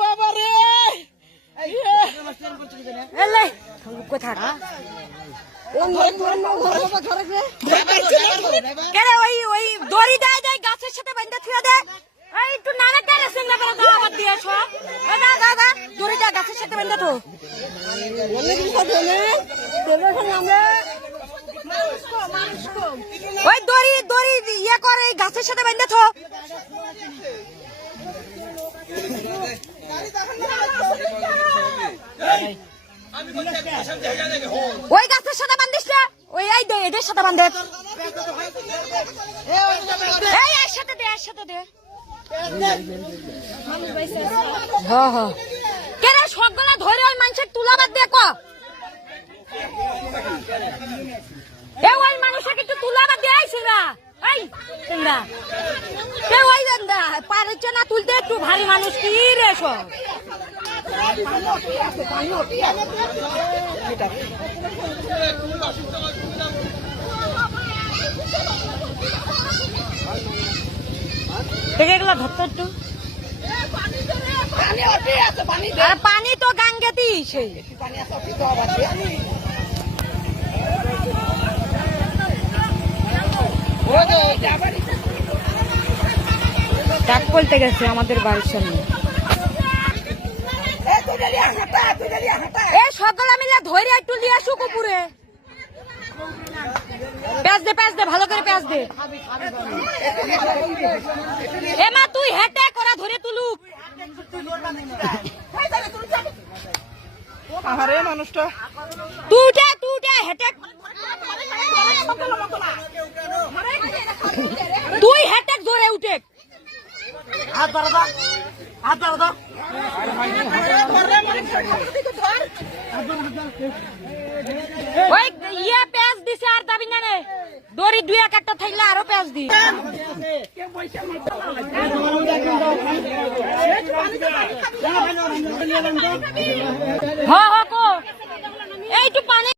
বাবা রে কোথায় ওই দড়ি দেয় দেয় গাছের সাথে বান্ধা থুয়া দেয় একটু নানা কেন সিংলা করে দাও আবার দিয়ে এসো দড়ি দেয় গাছের সাথে বান্ধা তো ওই দড়ি দড়ি ইয়ে করে গাছের সাথে বান্ধা তো ওই গাছের সাথে বান্ধিস না ওই এই দে এদের সাথে বান্ধে এই এর সাথে দে এর সাথে দে হ্যাঁ হ্যাঁ কেন সবগুলা ধরে ওই মানুষের তুলাবাদ দিয়ে ক ওই মানুষের কিছু তুলাবাদ দিয়ে আইছে না এই না কেউ ওই পারছে না তুলতে একটু ভারী মানুষ কি রে সব এগুলা ধরতো একটু পানি তো গাঙ্গেতি সেই ডাক বলতে গেছে আমাদের বাড়ির সামনে সকালে মিলে ধরে একটু নিয়ে আসুক উপরে পেঁয়াজ দে ভালো করে পেঁয়াজ দে এমা তুই হেঁটে করা ধরে তুলুক আরে মানুষটা তুই হেঁটে তুই হেঁটে ধরে উঠে হাত বাড়া ওই ইয়ে পেঁয়াজ দিছে আর দাবি না রে দড়ি দুই এক একটা থাকলে আরো পেঁয়াজ দি হ্যাঁ হ্যাঁ কো এইটু পানি